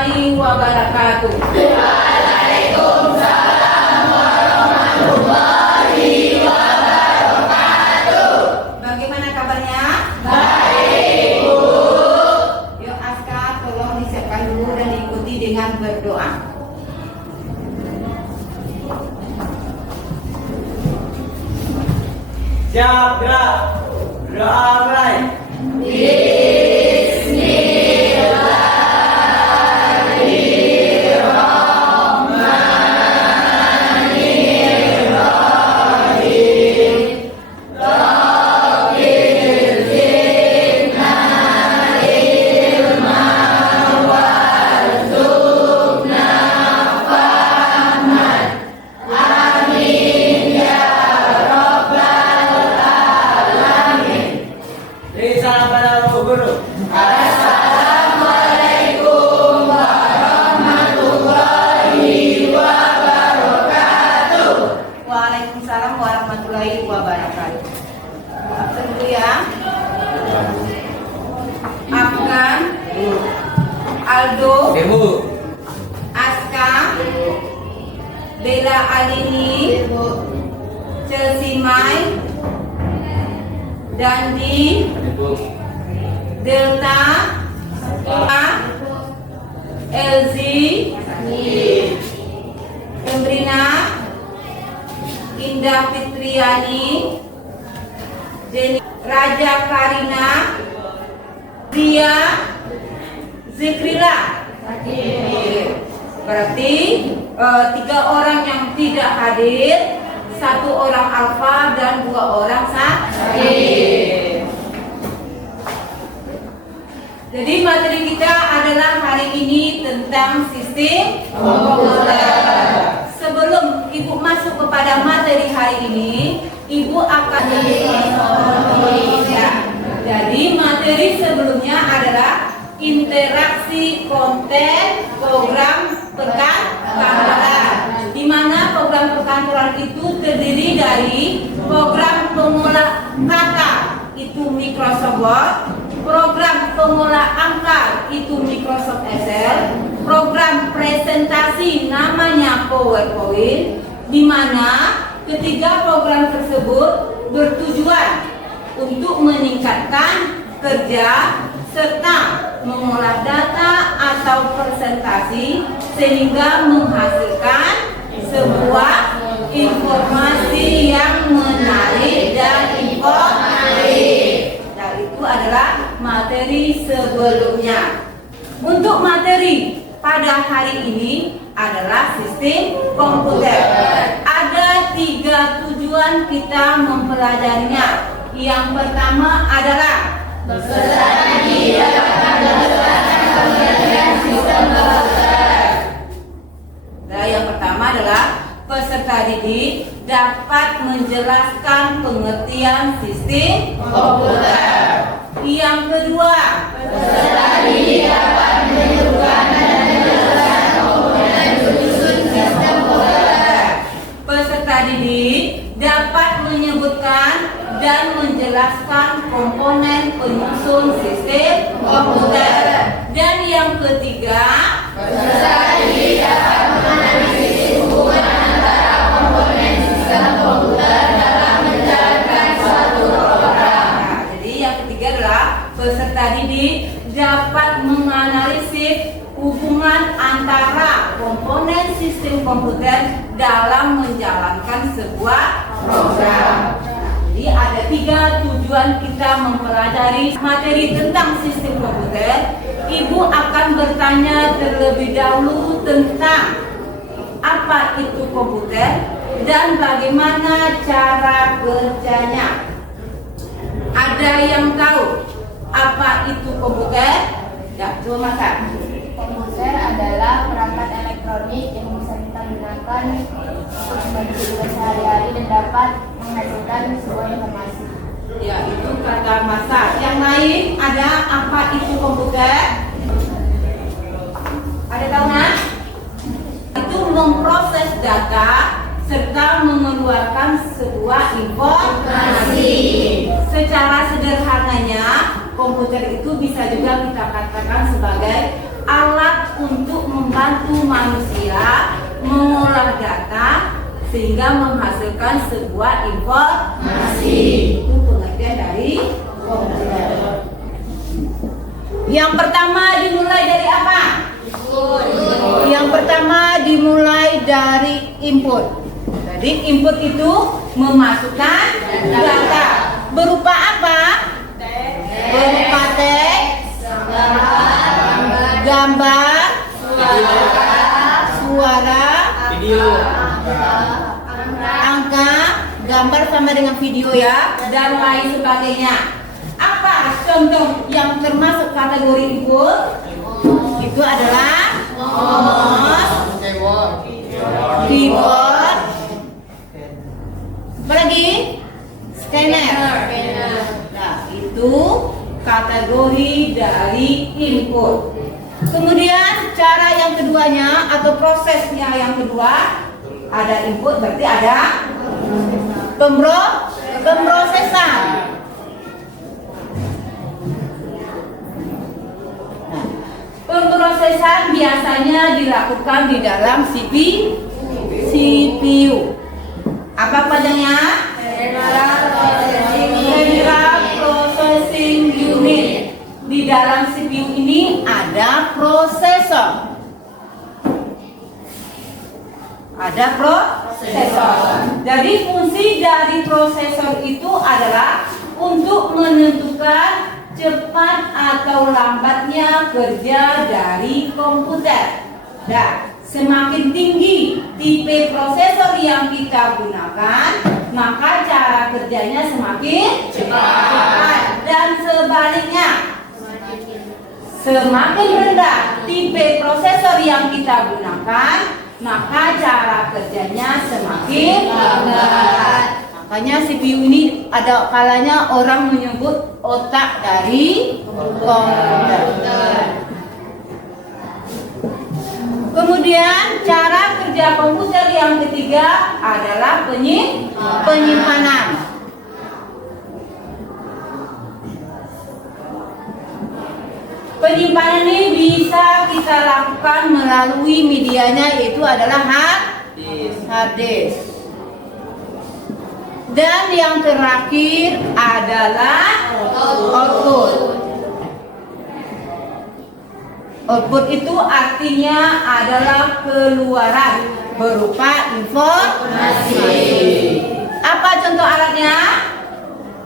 warahmatullahi wabarakatuh. Waalaikumsalam warahmatullahi wabarakatuh. Bagaimana kabarnya? Baik, Bu. Yuk Aska, tolong disiapkan dulu dan diikuti dengan berdoa. Siap, gerak. Doa mulai. Beri salam pada Bu Guru. Assalamualaikum warahmatullahi wabarakatuh. Waalaikumsalam warahmatullahi wabarakatuh. Absen dulu ya. Afgan, Aldo, Ibu. Aska, Bella Alini, Chelsea Mai, Dandi, Ibu. Delta, Elzi, Emrina, Indah Fitriani, Jenny, Raja Karina, Ria, Zikrila. Berarti 3 orang yang tidak hadir, 1 orang alfa dan 2 orang sakit. Jadi materi kita adalah hari ini tentang sistem komputer. Sebelum Ibu masuk kepada materi hari ini, Ibu akan ya. Jadi materi sebelumnya adalah interaksi konten program perkantoran, di mana program perkantoran itu terdiri dari program pengolah kata itu Microsoft Word, program pengolah angka itu Microsoft Excel, program presentasi namanya PowerPoint, di mana ketiga program tersebut bertujuan untuk meningkatkan kerja serta mengolah data atau presentasi sehingga menghasilkan sebuah informasi yang menarik dan informatif. Dan itu adalah materi sebelumnya. Untuk materi pada hari ini adalah sistem komputer. Ada 3 tujuan kita mempelajarinya. Yang pertama adalah Peserta didik dapat melaksanakan pengertian sistem komputer. Nah, yang pertama adalah peserta didik dapat menjelaskan pengertian sistem Komputer. Yang kedua, Peserta didik dapat menyebutkan dan menjelaskan komponen penyusun sistem komputer. peserta didik dapat menyebutkan dan menjelaskan komponen penyusun sistem komputer. Dan yang ketiga, Peserta didik dapat menganalisis hubungan antara komponen sistem komputer dalam menjalankan suatu program. nah, jadi yang ketiga adalah peserta didik dapat menganalisis hubungan antara komponen sistem komputer dalam menjalankan sebuah program. Jadi ada 3 tujuan kita mempelajari materi tentang sistem komputer. Ibu akan bertanya terlebih dahulu tentang apa itu komputer dan bagaimana cara kerjanya. Ada yang tahu apa itu komputer? Ya, coba makan. Komputer adalah perangkat elektronik yang bisa kita gunakan untuk membantu kita sehari-hari dan dapat menghasilkan sebuah informasi. Ya, itu kata masa. Yang lain ada apa itu komputer? Ada tahu nggak? Itu memproses data serta mengeluarkan sebuah informasi. Secara sederhananya, komputer itu bisa juga kita katakan sebagai alat untuk membantu manusia mengolah data sehingga menghasilkan sebuah informasi. Itu pengertian dari komputer. Yang pertama dimulai dari apa? Yang pertama dimulai dari input. Jadi input itu memasukkan data. Berupa apa? Berupa teks, gambar, suara, Video. angka, gambar sama dengan video ya, dan lain sebagainya. Apa contoh yang termasuk kategori input? Itu adalah mouse, keyboard, apa lagi? Scanner. Nah, itu kategori dari input. Kemudian cara yang keduanya atau prosesnya yang kedua, ada input berarti ada pemrosesan. Nah, pemrosesan biasanya dilakukan di dalam CPU. Apa panjangnya? Central Processing Unit. Di dalam CPU ini ada prosesor. Ada prosesor. Jadi fungsi dari prosesor itu adalah untuk menentukan cepat atau lambatnya kerja dari komputer. Nah, semakin tinggi tipe prosesor yang kita gunakan, maka cara kerjanya semakin cepat. Dan sebaliknya, semakin rendah tipe prosesor yang kita gunakan, maka cara kerjanya semakin lambat. Makanya CPU ini ada kalanya orang menyebut otak dari komputer. Kemudian cara kerja komputer yang ketiga adalah penyimpanan. Penyimpanan ini bisa kita lakukan melalui medianya, yaitu adalah hard disk. Dan yang terakhir adalah output. Output itu artinya adalah keluaran berupa informasi. Apa contoh alatnya?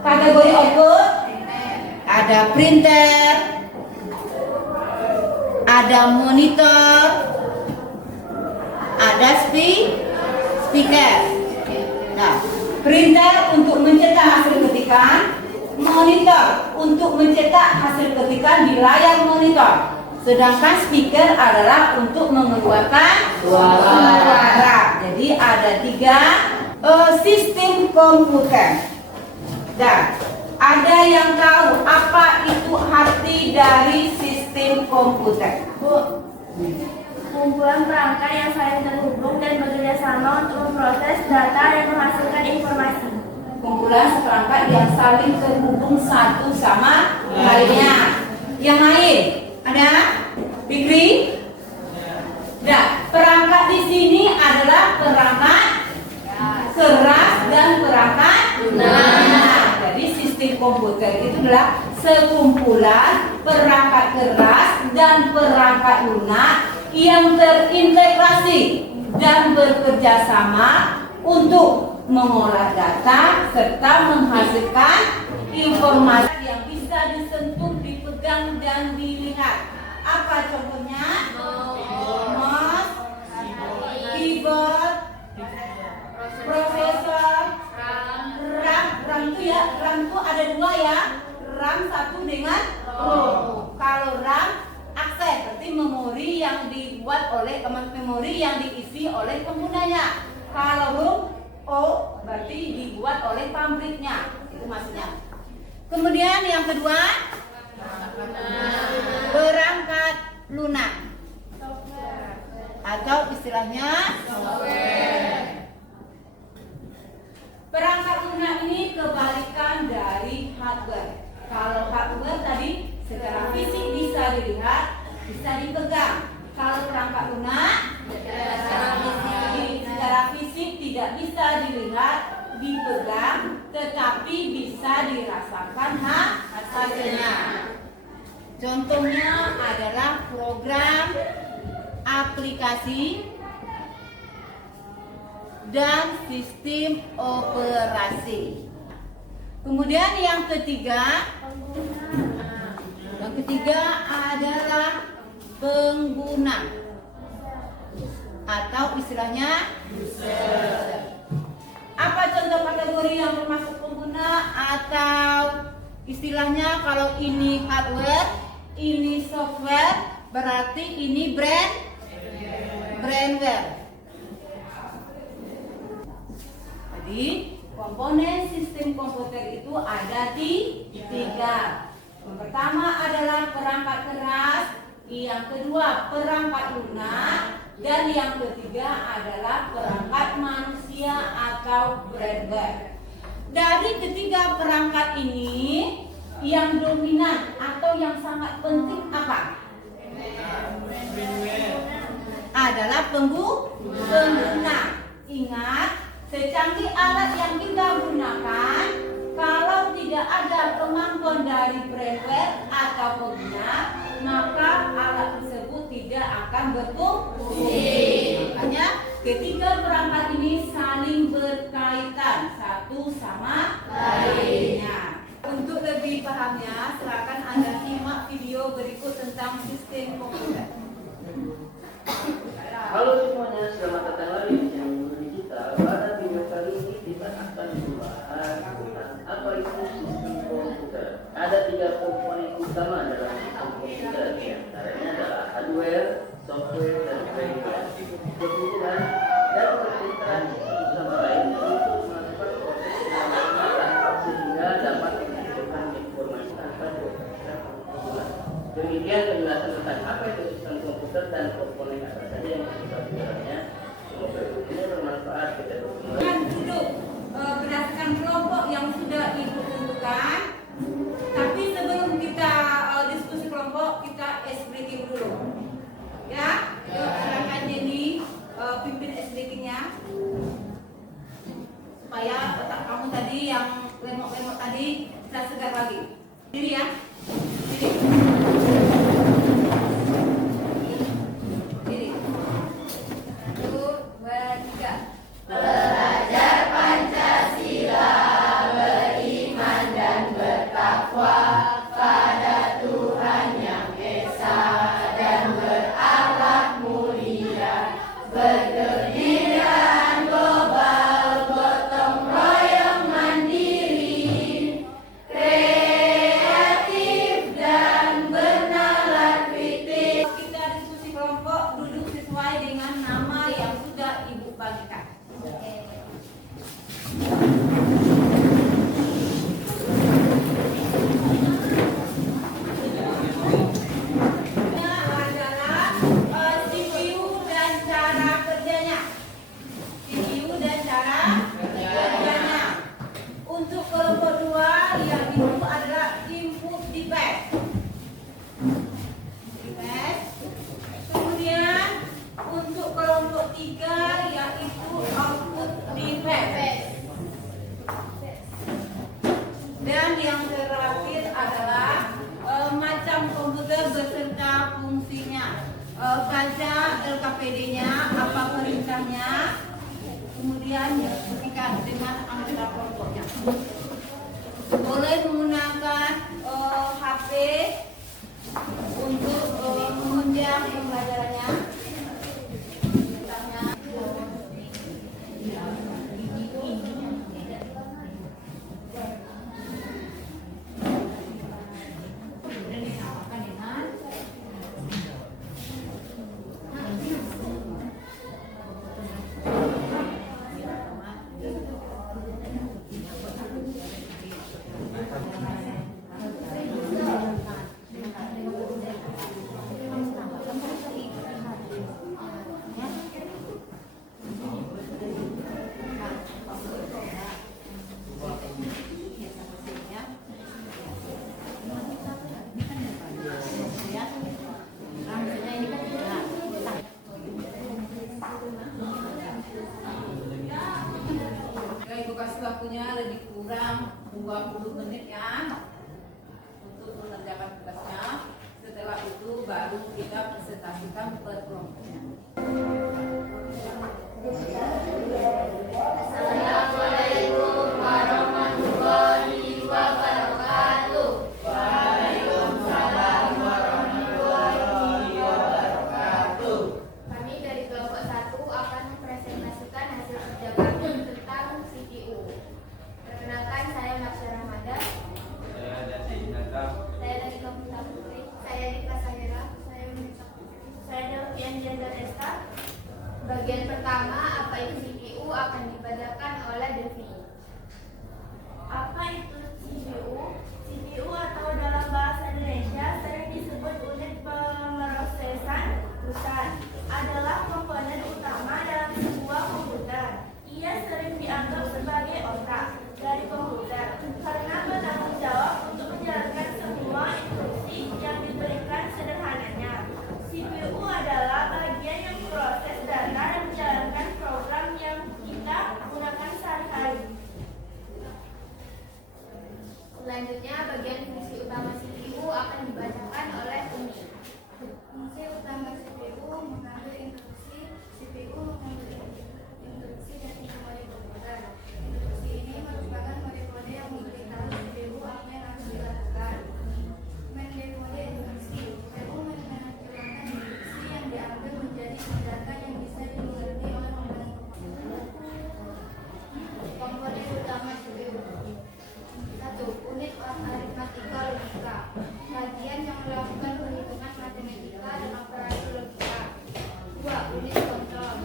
Kategori output ada printer, ada monitor, ada speaker. Nah, printer untuk mencetak hasil ketikan, monitor untuk mencetak hasil ketikan di layar monitor. Sedangkan speaker adalah untuk mengeluarkan suara. Jadi ada 3 sistem komputer. Dan ada yang tahu apa itu arti dari sistem komputer? Kumpulan perangkat yang saling terhubung dan bekerja sama untuk memproses data dan menghasilkan informasi. Kumpulan perangkat yang saling terhubung satu sama lainnya. Yang lain ada? Fikri? Nah, perangkat di sini adalah perangkat keras dan perangkat lunak. Jadi sistem komputer itu adalah sekumpulan perangkat keras dan perangkat lunak yang terintegrasi dan bekerja sama untuk mengolah data serta menghasilkan informasi yang bisa disentuh, dipegang dan dilihat. Apa contohnya? Mouse, keyboard, prosesor, RAM. RAM itu ada 2 ya. RAM 1 dengan ROM. Kalau RAM akses berarti memori yang dibuat oleh memori yang diisi oleh penggunanya. Kalau ROM berarti dibuat oleh pabriknya. Itu maksudnya. Kemudian yang kedua, perangkat lunak atau istilahnya perangkat lunak ini kebalikan dari hardware. Kalau hardware tadi secara fisik bisa dilihat, bisa dipegang. Kalau perangkat lunak secara fisik tidak bisa dilihat, dipegang, tetapi bisa dirasakan hasilnya. Contohnya adalah program, aplikasi, dan sistem operasi. Kemudian yang ketiga adalah pengguna atau istilahnya user. Apa contoh kategori yang termasuk pengguna atau istilahnya kalau ini hardware, ini software, berarti ini brandware. Jadi komponen sistem komputer itu ada tiga. Yang pertama adalah perangkat keras, yang kedua perangkat lunak, dan yang ketiga adalah perangkat manusia atau brandware. Dari ketiga perangkat ini, yang dominan atau yang sangat penting apa? Adalah pengguna. Ingat, secanggih alat yang kita gunakan, kalau tidak ada kemampuan dari brandware atau pengguna, maka alat tersebut tidak akan berfungsi. Makanya ketiga perangkat ini saling berkaitan satu sama lainnya. Untuk lebih pahamnya, silakan Anda simak video berikut tentang sistem komputer. Halo semuanya, selamat datang lagi di channel digital. Pada video kali ini kita akan membahas tentang apa itu sistem komputer. Ada 3 komponen utama dalam sistem komputer, diantaranya adalah hardware, software, dan firmware. Kemudian dan berinteraksi sama lain untuk melakukan proses pengamatan sehingga dapat menghasilkan informasi tanpa dilakukan pengumpulan. Demikian penjelasan tentang apa itu sistem komputer dan komponen apa saja yang kita dalamnya. Semoga ini bermanfaat. Kita Dan duduk berdasarkan kelompok yang sudah Ibu tentukan. Tapi sebelum kita diskusi kelompok, kita ice breaking dulu. Ya, silakan Jenny pimpin ice breakingnya supaya otak kamu tadi yang lemot-lemot tadi bisa segar lagi. Diri ya. Diri. Diri. 1, 2, 3. Belajar Pancasila, beriman dan bertakwa pada Tuhan Yang Esa dan berakhlak mulia, berkebudayaan global, gotong royong mandiri, kreatif dan bernalar kritis. Kita diskusi kelompok, duduk sesuai dengan nama yang sudah Ibu bagikan. Ini adalah CPU dan cara kerjanya. CPU dan cara kerjanya. Untuk kelompok 2 yang itu adalah input device. Kemudian untuk kelompok 3 yaitu output device. Dan yang terakhir adalah macam komputer beserta fungsinya. Baca LKPD-nya, apa perintahnya, kemudian buktikan dengan anggota kelompoknya. Boleh menggunakan HP untuk menunjang pembelajarannya. baru kita presentasikan per kelompoknya. Assalamualaikum warahmatullahi wabarakatuh. Waalaikumsalam warahmatullahi wabarakatuh. Kami dari kelompok 1 akan mempresentasikan hasil kerja kami tentang CPU. Perkenalkan, saya Marsha Ramadan. Saya Dati Natap. Saya dari kelompok 1. Saya Dika Sahira. Saya Delvian Jendra Desta. Bagian pertama, apa itu CPU, akan dibacakan oleh Devi. Apa itu CPU? CPU atau dalam bahasa Indonesia sering disebut unit pemrosesan pusat, adalah komponen utama dalam sebuah komputer. Ia sering dianggap sebagai otak dari komputer karena bertanggung jawab untuk menjalankan semua instruksi yang diberikan sederhananya. CPU adalah bagian yang memproses data dan menjalankan program yang kita gunakan sehari-hari. Selanjutnya, bagian fungsi utama CPU akan dibacakan oleh Umi. Fungsi utama CPU mengambil instruksi. CPU mengambil instruksi dari memori komputer. Instruksi ini merupakan kode yang memberitahu CPU apa yang harus dilakukan. Mendekode instruksi. CPU menerjemahkan instruksi yang diambil menjadi data yang bisa dimengerti oleh komponen komputer. Komponen utama CPU. 1. Unit aritmatika logika, bagian yang melakukan perhitungan matematika dan operasi logika. 2. Unit kontrol,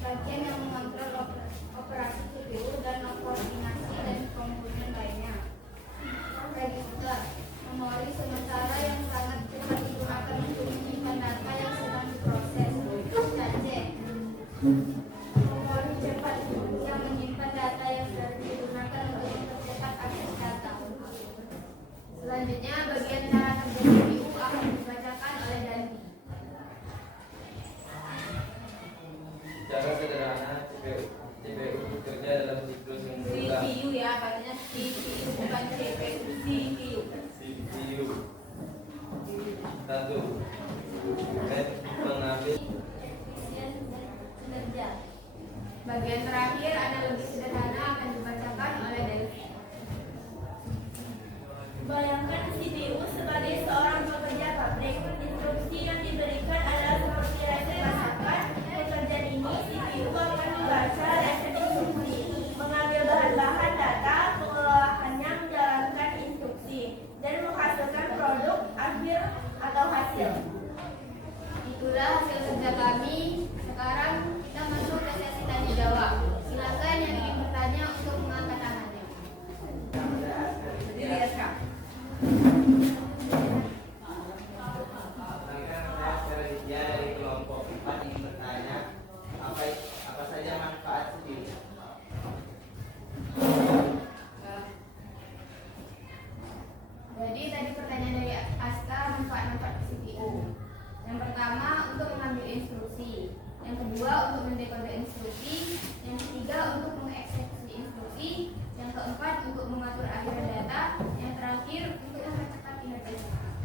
bagian yang mengontrol operasi CPU dan koordinasi dan komponen lainnya. Register, memori sementara yang sangat cepat digunakan untuk menyimpan data yang sedang diproses. Dan C. Memori cepat yang menyimpan data yang sedang digunakan untuk mempercepat akses data. Selanjutnya, bagian cara kerja CPU akan dibacakan oleh Dandi. Secara sederhana, CPU bekerja dalam siklus yang berulang. CPU ya, bacanya CPU bukan CPU. CPU. CPU. 1. Mengambil Efisien dan kinerja. Bagian terakhir, analogi sederhana akan dibacakan oleh Delvi. Bayangkan CPU sebagai seorang pekerja pabrik. Instruksi yang diberikan adalah seperti resep masakan. Pekerjaan ini CPU akan membaca resep instruksi, mengambil bahan-bahan data, pengolahannya, menjalankan instruksi, dan menghasilkan produk akhir atau hasil. Itulah hasil kerja kami. Sekarang kita masuk ke sesi tanya jawab. Silakan yang ingin bertanya untuk mengangkat tangannya. Berdiri ya, Kak. Saya dari kelompok 4 ingin bertanya apa saja manfaat CPU. Jadi tadi pertanyaan dari Aska, manfaat-manfaat CPU. Yang pertama, untuk mengambil instruksi. Yang kedua, untuk mendekode instruksi. Yang ketiga, untuk mengeksekusi instruksi. Yang keempat, untuk mengatur aliran data. Yang terakhir, untuk mempercepat kinerja sistem.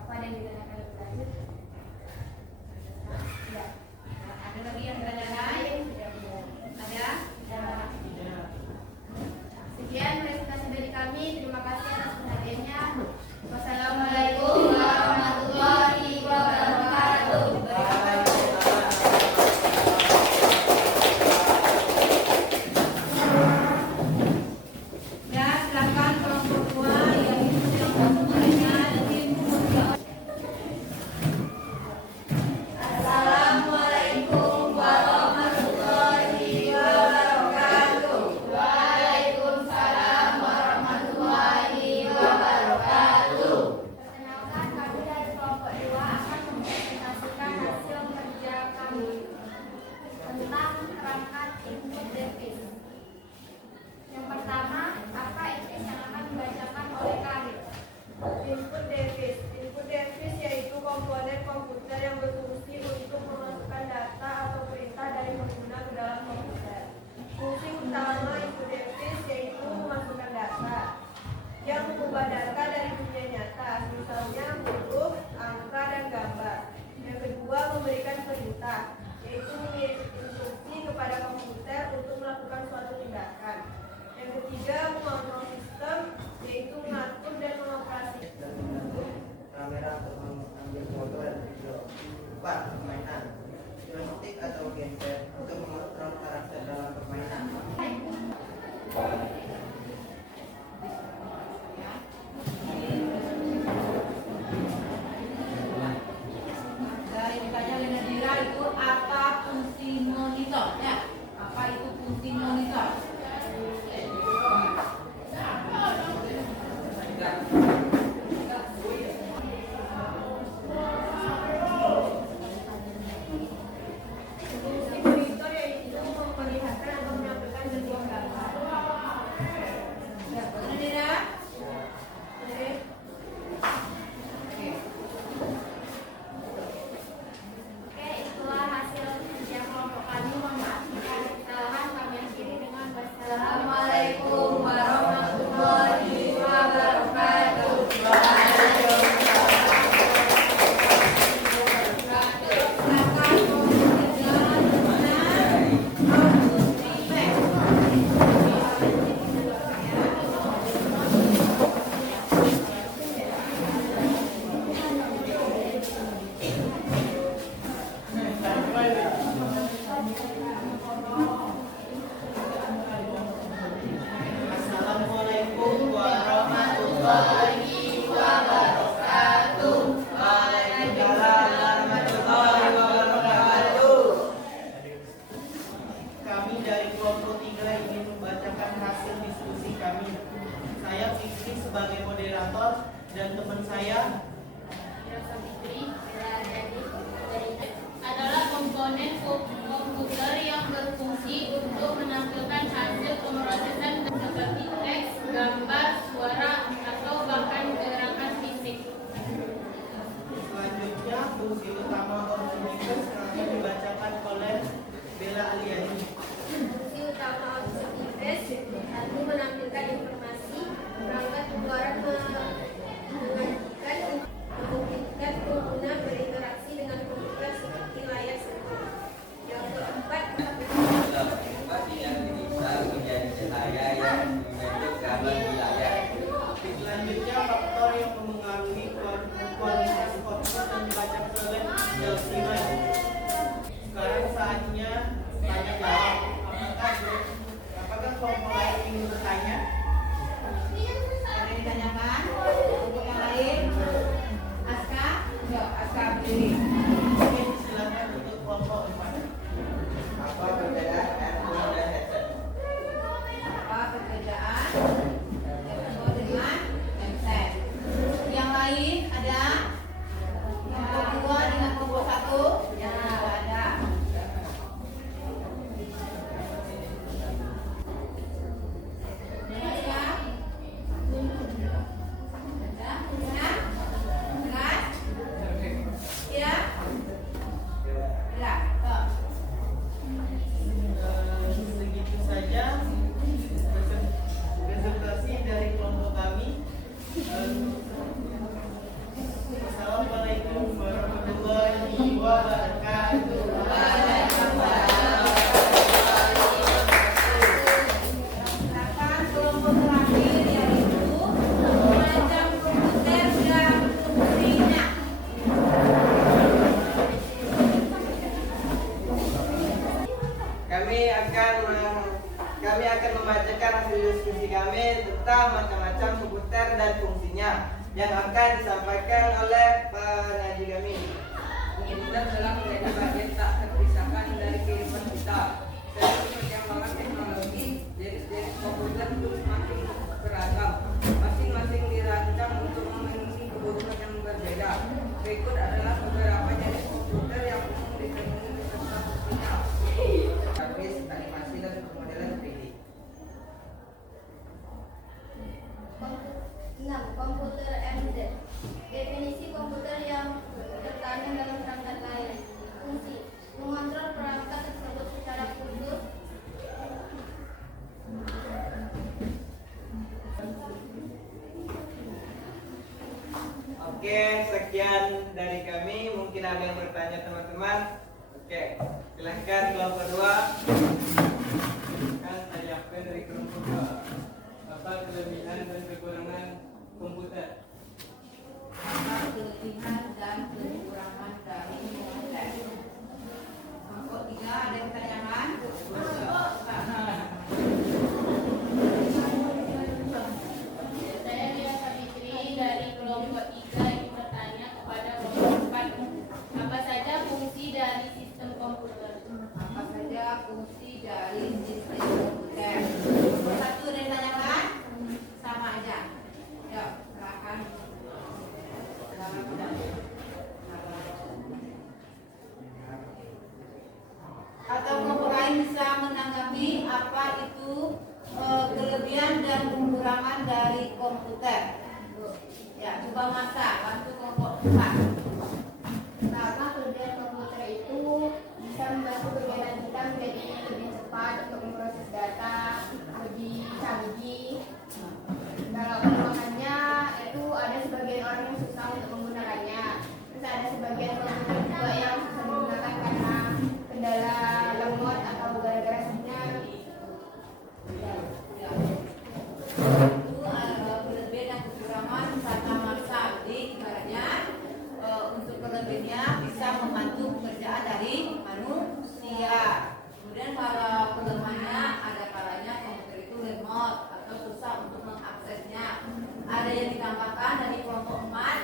Apa ada yang ditanyakan lebih lanjut? Tidak. Ada lagi yang bertanya lain? Ada? Sekian presentasi dari kami. Terima kasih atas perhatiannya. Wassalamualaikum warahmatullahi wabarakatuh. tentang macam-macam komputer dan fungsinya yang akan disampaikan oleh penyaji kami. Komputer adalah menjadi bagian tak terpisahkan dari kehidupan kita. Seiring perkembangan teknologi, jenis-jenis komputer itu semakin beragam. Masing-masing dirancang untuk memenuhi kebutuhan yang berbeda. Berikut adalah beberapa jenis komputer yang umum ditemui beserta fungsinya. Grafis, animasi, dan pemodelan 3D. 6. Komputer MZ. Definisi komputer yang terkandung dalam perangkat lain. Fungsi: mengontrol perangkat tersebut secara khusus. Oke, sekian dari kami. Mungkin ada yang bertanya teman-teman. Oke, silahkan kelompok 2. Kan tanyakan dari kelompok 2. Apa kelebihan dan kekurangan komputer? Apa kelebihan dan kekurangan dari komputer? Kelompok 3 ada yang pertanyaan? Saya Lia Savitri dari kelompok 3 ingin bertanya kepada kelompok 4. Apa saja fungsi dari sistem komputer? Apa saja fungsi dari sistem komputer? Nomor 1 ada yang tanyakan? Sama aja. Yuk, silakan. Atau kelompok lain bisa menanggapi apa itu kelebihan dan kekurangan dari komputer. Ya, coba masa bantu kelompok 4. Karena kelebihan komputer itu bisa membantu kegiatan kita menjadi lebih cepat untuk memproses data, lebih canggih. Kalau kelemahannya itu ada sebagian orang yang susah untuk menggunakannya. Terus ada sebagian komputer juga yang susah digunakan karena kendala lemot atau gara-gara sinyal. Itu kelebihan dan kekurangan kata maksa. Jadi ibaratnya untuk kelebihannya bisa membantu pekerjaan dari manusia. Kemudian kalau kelemahannya ada kalanya komputer itu lemot atau susah untuk mengaksesnya. Ada yang ditambahkan dari kelompok 4?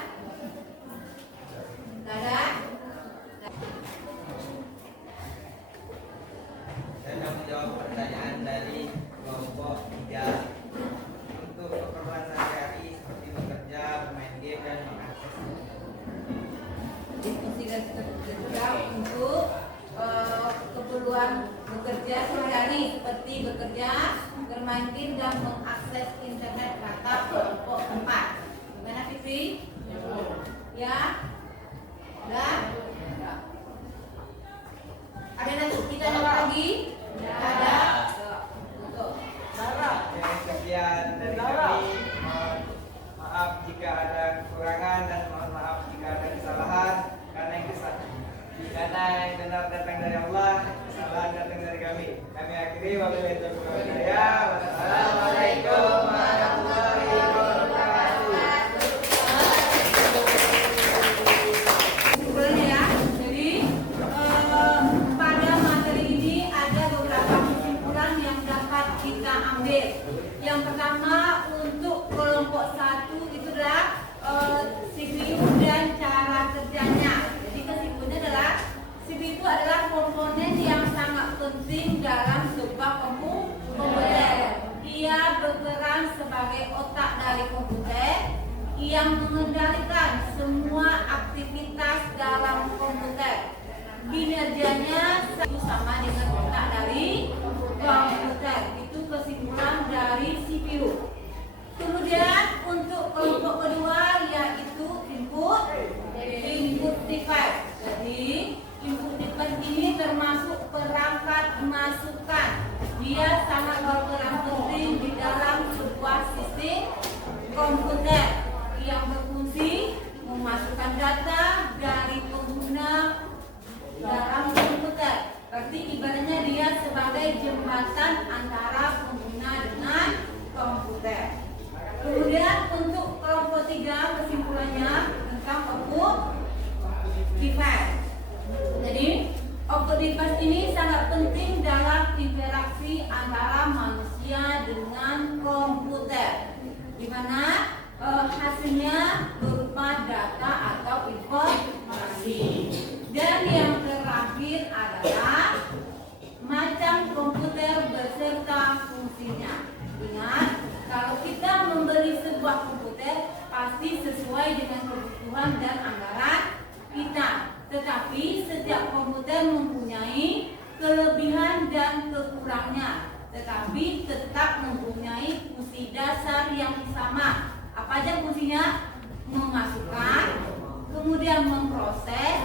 Tidak ada? Saya akan menjawab pertanyaan dari kelompok 3. Untuk keperluan sehari-hari seperti bekerja, bermain game, dan mengakses. Jadi fungsi dan kerja untuk keperluan bekerja sehari-hari seperti bekerja, bermain game, dan mengakses internet kata kelompok 4. Gimana Fitri? Ya? Udah? Ada nanti kita jawab lagi? Ada? Tuh. Oke, sekian dari kami. Mohon maaf jika ada kekurangan dan mohon maaf jika ada kesalahan karena yang benar datang dari Allah, kesalahan datang dari kami. Kami akhiri wabillahi taufiq wal hidayah. Wassalamualaikum warahmatullahi wabarakatuh. Kesimpulannya ya. Jadi pada materi ini ada beberapa kesimpulan yang dapat kita ambil. Yang pertama untuk kelompok 1 itu adalah CPU dan cara kerjanya. Jadi kesimpulannya adalah CPU itu adalah komponen yang sangat penting dalam sebuah komputer. Ia berperan sebagai otak dari komputer yang mengendalikan semua aktivitas dalam komputer. Kinerjanya sama dengan otak dari komputer. Itu kesimpulan dari CPU. Kemudian untuk kelompok kedua yaitu input device. Jadi input device ini termasuk perangkat masukan. Dia sangat berperan penting di dalam sebuah sistem komputer yang berfungsi memasukkan data dari pengguna dalam komputer. Berarti ibaratnya dia sebagai jembatan antara pengguna dengan komputer. Kemudian untuk kelompok 3 kesimpulannya tentang output device. Jadi output device ini sangat penting dalam interaksi antara manusia dengan komputer. di mana hasilnya berupa data atau informasi. Dan yang terakhir adalah macam komputer beserta fungsinya. Ingat, kalau kita membeli sebuah komputer pasti sesuai dengan kebutuhan dan anggaran kita. Tetapi setiap komputer mempunyai kelebihan dan kekurangnya, tetapi tetap mempunyai fungsi dasar yang sama. Apa aja fungsinya? Memasukkan, kemudian memproses,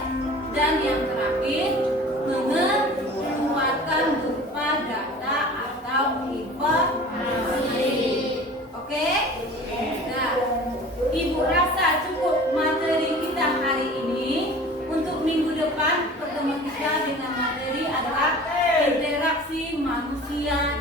dan yang terakhir mengeluarkan berupa data atau informasi. Oke? Nah, Ibu rasa cukup materi kita hari ini. Untuk minggu depan pertemuan kita dengan materi adalah interaksi manusia